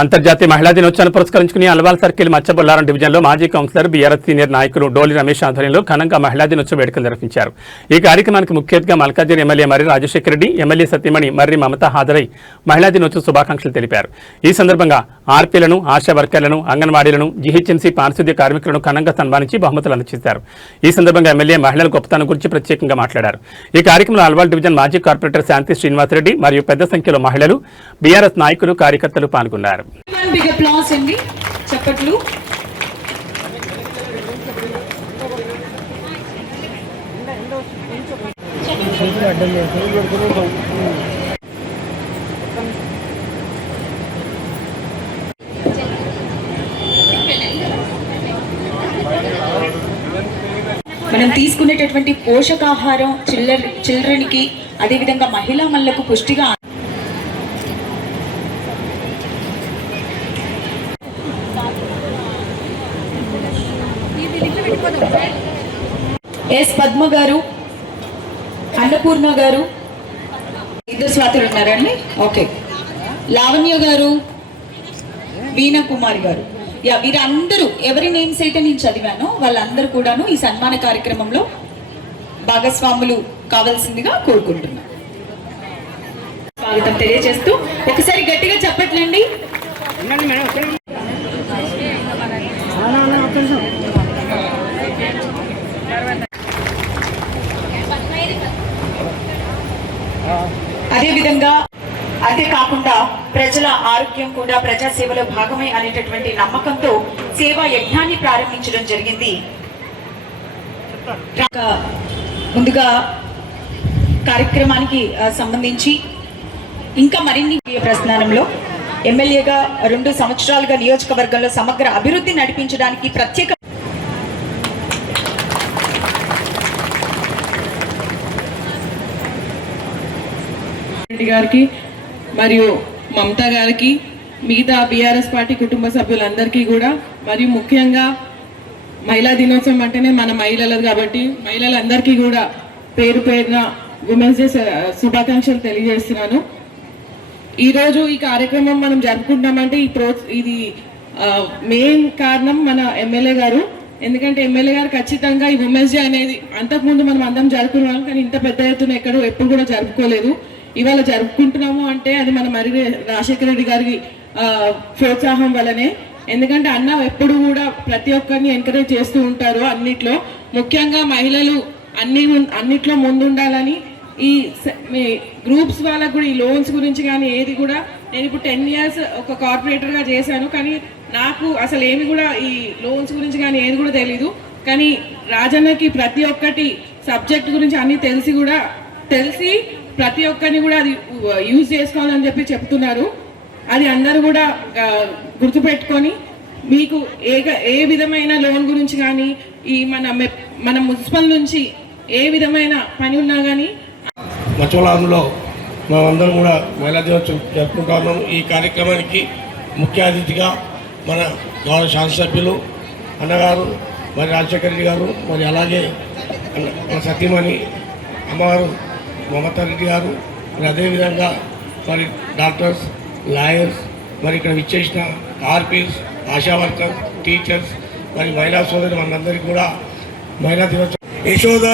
అంతర్జాతీయ మహిళా దినోత్సవాన్ని పురస్కరించుకుని అల్వాల్ సర్కిల్ మచ్చబొల్లారం డివిజన్లో మాజీ కౌన్సిలర్ బీఆర్ఎస్ సీనియర్ నాయకులు డోలి రమేష్ ఆధ్వర్యంలో ఘనంగా మహిళా దినోత్సవ వేడుకలు నిర్వహించారు. ఈ కార్యక్రమానికి ముఖ్య అతిథిగా మల్కాజ్గిరి ఎమ్మెల్యే మర్రి రాజశేఖర రెడ్డి, ఎమ్మెల్యే సతీమణి మర్రి మమత హాజరై మహిళా దినోత్సవ శుభాకాంక్షలు తెలిపారు. ఈ సందర్భంగా ఆర్పీలను, ఆశా వర్కర్లను, అంగన్వాడీలను, జీహెచ్ఎంసీ పారిశుద్ధ్య కార్మికులను ఘనంగా సన్మానించి బహుమతులు అందజేశారు. ఈ సందర్భంగా ఎమ్మెల్యే మహిళల గొప్పతనం గురించి ప్రత్యేకంగా మాట్లాడారు. ఈ కార్యక్రమంలో అల్వాల్ డివిజన్ మాజీ కార్పొరేటర్ శాంతి శ్రీనివాసరెడ్డి మరియు పెద్ద సంఖ్యలో మహిళలు, బీఆర్ఎస్ నాయకులు, కార్యకర్తలు పాల్గొన్నారు. బిగ్ అప్లాస్ అండి, చప్పట్లు. మనం తీసుకునేటటువంటి పోషకాహారం చిల్డ్రన్కి, అదేవిధంగా మహిళా మహిళలకు పుష్టిగా ఎస్ పద్మ గారు, అన్నపూర్ణ గారు, ఇద్దరు స్వాతులు ఉన్నారండి. ఓకే, లావణ్య గారు, వీణా కుమార్ గారు, వీరందరూ ఎవరి నేమ్స్ అయితే నేను చదివానో వాళ్ళందరూ కూడాను ఈ సన్మాన కార్యక్రమంలో భాగస్వాములు కావాల్సిందిగా కోరుకుంటున్నాను. స్వాగతం తెలియజేస్తూ ఒకసారి గట్టిగా చెప్పట్లండి. అదేవిధంగా అంతేకాకుండా ప్రజల ఆరోగ్యం కూడా ప్రజాసేవలో భాగమే అనేటటువంటి నమ్మకంతో సేవా యజ్ఞాన్ని ప్రారంభించడం జరిగింది. ముందుగా కార్యక్రమానికి సంబంధించి ఇంకా మరిన్ని ప్రస్థానంలో ఎమ్మెల్యేగా 2 సంవత్సరాలుగా నియోజకవర్గంలో సమగ్ర అభివృద్ధి నడిపించడానికి ప్రత్యేక గారికి మరియు మమతా గారికి, మిగతా బీఆర్ఎస్ పార్టీ కుటుంబ సభ్యులందరికీ కూడా, మరియు ముఖ్యంగా మహిళా దినోత్సవం అంటేనే మన మహిళలు కాబట్టి మహిళలందరికీ కూడా పేరు పేరున ఉమెన్స్ డే శుభాకాంక్షలు తెలియజేస్తున్నాను. ఈరోజు ఈ కార్యక్రమం మనం జరుపుకుంటామంటే ఇది మెయిన్ కారణం మన ఎమ్మెల్యే గారు. ఎందుకంటే ఎమ్మెల్యే గారు ఖచ్చితంగా ఈ ఉమెన్స్ డే అనేది అంతకుముందు మనం అందరం జరుపుకున్నాం, కానీ ఇంత పెద్ద ఎత్తున ఎప్పుడు కూడా జరుపుకోలేదు. ఇవాళ జరుపుకుంటున్నాము అంటే అది మన మర్రి రాజశేఖర రెడ్డి గారికి ప్రోత్సాహం వల్లనే. ఎందుకంటే అన్న ఎప్పుడు కూడా ప్రతి ఒక్కరిని ఎంకరేజ్ చేస్తూ ఉంటారు అన్నిట్లో, ముఖ్యంగా మహిళలు అన్నిట్లో ముందుండాలని. ఈ గ్రూప్స్ వాళ్ళకు కూడా ఈ లోన్స్ గురించి కానీ ఏది కూడా, నేను ఇప్పుడు 10 years ఒక కార్పొరేటర్గా చేశాను, కానీ నాకు అసలు ఏమి కూడా ఈ లోన్స్ గురించి కానీ ఏది కూడా తెలీదు. కానీ రాజన్నకి ప్రతి ఒక్కటి సబ్జెక్ట్ గురించి అన్నీ తెలిసి ప్రతి ఒక్కరిని కూడా అది యూజ్ చేసుకోవాలని చెప్తున్నారు. అది అందరూ కూడా గుర్తుపెట్టుకొని మీకు ఏ విధమైన లోన్ గురించి కానీ ఈ మన మున్సిపల్ నుంచి ఏ విధమైన పని ఉన్నా కానీ మచ్చోలాంలో మేమందరం కూడా మహిళా దినోత్సవం జరుపుకుంటున్నాము. ఈ కార్యక్రమానికి ముఖ్య అతిథిగా మన గౌరవ శాసనసభ్యులు అన్నగారు మరి రాజశేఖర రెడ్డి గారు, మరి అలాగే మన సతీమణి అమ్మగారు మమతా రెడ్డి గారు, మరి అదేవిధంగా మరి డాక్టర్స్, లాయర్స్, మరి ఇక్కడ విచ్చేసిన ఆర్పీస్, ఆశా వర్కర్స్, టీచర్స్, మరి మహిళా సోదరి మనందరికీ కూడా మహిళా దినోత్సవం. యశోద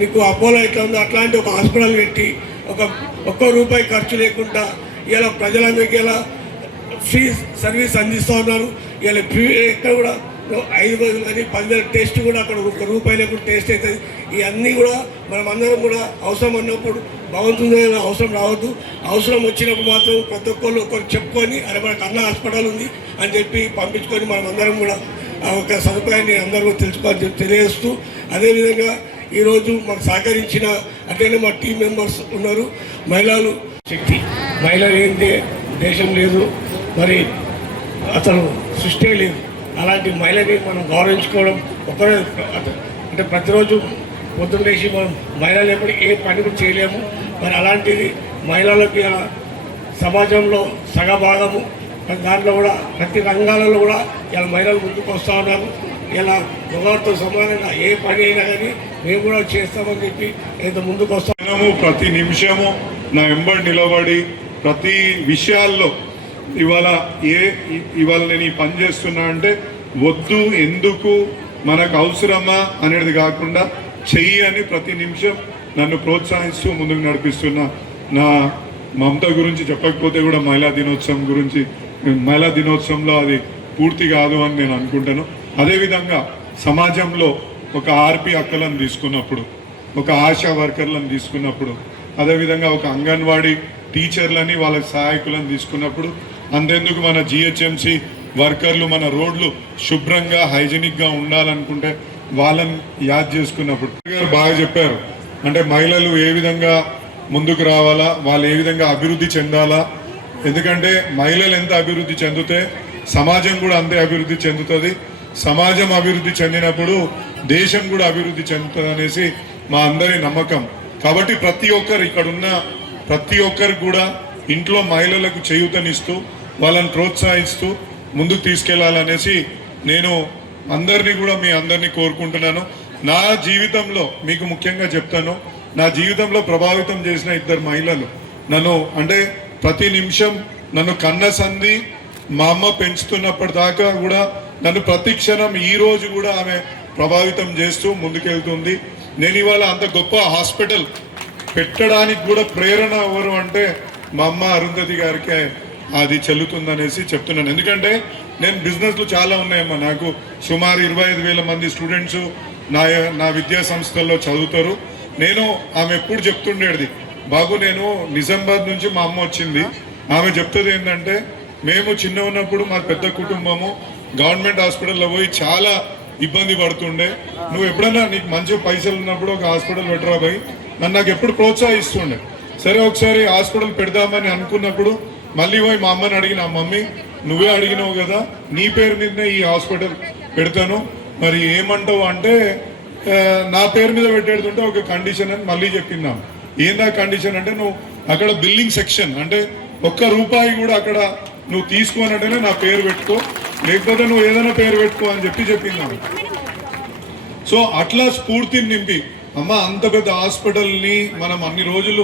మీకు అపోలో ఎట్లా ఉందో అట్లాంటి ఒక హాస్పిటల్ పెట్టి ఒక్క రూపాయి ఖర్చు లేకుండా ఇలా ప్రజలందరికీ ఇలా ఫ్రీ సర్వీస్ అందిస్తూ ఉన్నారు. ఇలా ఫ్రీ ఎక్కడ కూడా 5,000 కానీ 10,000 టెస్ట్ కూడా అక్కడ ₹1 లేకుండా టెస్ట్ అవుతుంది. ఇవన్నీ కూడా మనం అందరం కూడా అవసరం అన్నప్పుడు భగవంతుని అవసరం రావద్దు. అవసరం వచ్చినప్పుడు మాత్రం ప్రతి ఒక్కళ్ళు ఒకరు చెప్పుకొని అరే మనకు అన్న హాస్పిటల్ ఉంది అని చెప్పి పంపించుకొని మనం అందరం కూడా ఒక సదుపాయాన్ని అందరూ తెలుసుకోవాలని తెలియజేస్తూ, అదేవిధంగా ఈరోజు మాకు సహకరించిన అట్లనే మా టీం మెంబర్స్ ఉన్నారు. మహిళలు శక్తి, మహిళలు ఏంటి దేశం లేదు, మరి అసలు సృష్టి లేదు. అలాంటి మహిళని మనం గౌరవించుకోవడం ఒకరే అంటే ప్రతిరోజు పొద్దున్న లేచి మనం మహిళలు ఎప్పుడు ఏ పని కూడా చేయలేము. మరి అలాంటిది మహిళలకి సమాజంలో సగభాగము, దాంట్లో కూడా ప్రతి రంగాలలో కూడా ఇలా మహిళలు ముందుకు వస్తూ ఉన్నారు. ఇలా మగవారితో సమానంగా ఏ పని అయినా కానీ మేము కూడా చేస్తామని చెప్పి ఎంత ముందుకు వస్తాము. ప్రతి నిమిషము నా వెంబడి నిలబడి ప్రతి విషయాల్లో ఇవాళ నేను ఈ పని చేస్తున్నా అంటే వద్దు, ఎందుకు, మనకు అవసరమా అనేది కాకుండా చెయ్యి అని ప్రతి నిమిషం నన్ను ప్రోత్సహిస్తూ ముందుకు నడిపిస్తున్న నా మమత గురించి చెప్పకపోతే కూడా మహిళా దినోత్సవంలో అది పూర్తి కాదు అని నేను అనుకుంటాను. అదేవిధంగా సమాజంలో ఒక ఆర్పి అక్కలను తీసుకున్నప్పుడు, ఒక ఆశా వర్కర్లను తీసుకున్నప్పుడు, అదేవిధంగా ఒక అంగన్వాడీ టీచర్లని వాళ్ళ సహాయకులను తీసుకున్నప్పుడు, అంతెందుకు మన జిహెచ్ఎంసి వర్కర్లు మన రోడ్లు శుభ్రంగా హైజీనిక్గా ఉండాలనుకుంటే వాళ్ళని యాద్ చేసుకున్నప్పుడు గారు బాగా చెప్పారు. అంటే మహిళలు ఏ విధంగా ముందుకు రావాలా, వాళ్ళు ఏ విధంగా అభివృద్ధి చెందాలా. ఎందుకంటే మహిళలు ఎంత అభివృద్ధి చెందితే సమాజం కూడా అంతే అభివృద్ధి చెందుతుంది. సమాజం అభివృద్ధి చెందినప్పుడు దేశం కూడా అభివృద్ధి చెందుతుంది అనేసి మా అందరి నమ్మకం. కాబట్టి ప్రతి ఒక్కరు ఇక్కడున్న ప్రతి ఒక్కరికి కూడా ఇంట్లో మహిళలకు చేయూతనిస్తూ వాళ్ళని ప్రోత్సహిస్తూ ముందుకు తీసుకెళ్లాలనేసి నేను అందరినీ కూడా మీ అందరినీ కోరుకుంటున్నాను. నా జీవితంలో మీకు ముఖ్యంగా చెప్తాను, నా జీవితంలో ప్రభావితం చేసిన 2 మహిళలు నన్ను, అంటే ప్రతి నిమిషం నన్ను కన్న సంధి మా అమ్మ పెంచుతున్నప్పటిదాకా కూడా నన్ను ప్రతి క్షణం ఈ రోజు కూడా ఆమె ప్రభావితం చేస్తూ ముందుకెళ్తుంది. నేను ఇవాళ అంత గొప్ప హాస్పిటల్ పెట్టడానికి కూడా ప్రేరణ ఎవరు అంటే మా అమ్మ అరుంధతి గారికి అది చెల్లుతుందనేసి చెప్తున్నాను. ఎందుకంటే నేను బిజినెస్లు చాలా ఉన్నాయమ్మా. నాకు సుమారు 25,000 మంది స్టూడెంట్స్ నా విద్యా సంస్థల్లో చదువుతారు. నేను ఆమె ఎప్పుడు చెప్తుండేది, బాబు నేను నిజామాబాద్ నుంచి మా అమ్మ వచ్చింది, ఆమె చెప్తుంది ఏంటంటే మేము చిన్న ఉన్నప్పుడు మా పెద్ద కుటుంబము గవర్నమెంట్ హాస్పిటల్లో పోయి చాలా ఇబ్బంది పడుతుండే, నువ్వు ఎప్పుడన్నా నీకు మంచి పైసలు ఉన్నప్పుడు ఒక హాస్పిటల్ పెట్టరా పోయి నన్ను నాకు ఎప్పుడు ప్రోత్సహిస్తుండే. సరే ఒకసారి హాస్పిటల్ పెడదామని అనుకున్నప్పుడు మళ్ళీ పోయి మా అమ్మని అడిగిన, మమ్మీ నువ్వే అడిగినావు కదా, నీ పేరు మీదనే ఈ హాస్పిటల్ పెడతాను, మరి ఏమంటావు అంటే నా పేరు మీద పెట్టేడుతుంటే ఒక కండిషన్ అని మళ్ళీ చెప్పిందాం. ఏందా కండిషన్ అంటే నువ్వు అక్కడ బిల్లింగ్ సెక్షన్ అంటే ₹1 కూడా అక్కడ నువ్వు తీసుకోనంటేనే నా పేరు పెట్టుకో, లేకపోతే నువ్వు ఏదైనా పేరు పెట్టుకో అని చెప్పిందాం. సో అట్లా స్ఫూర్తిని నింపి అమ్మ అంత పెద్ద హాస్పిటల్ని మనం అన్ని రోజులు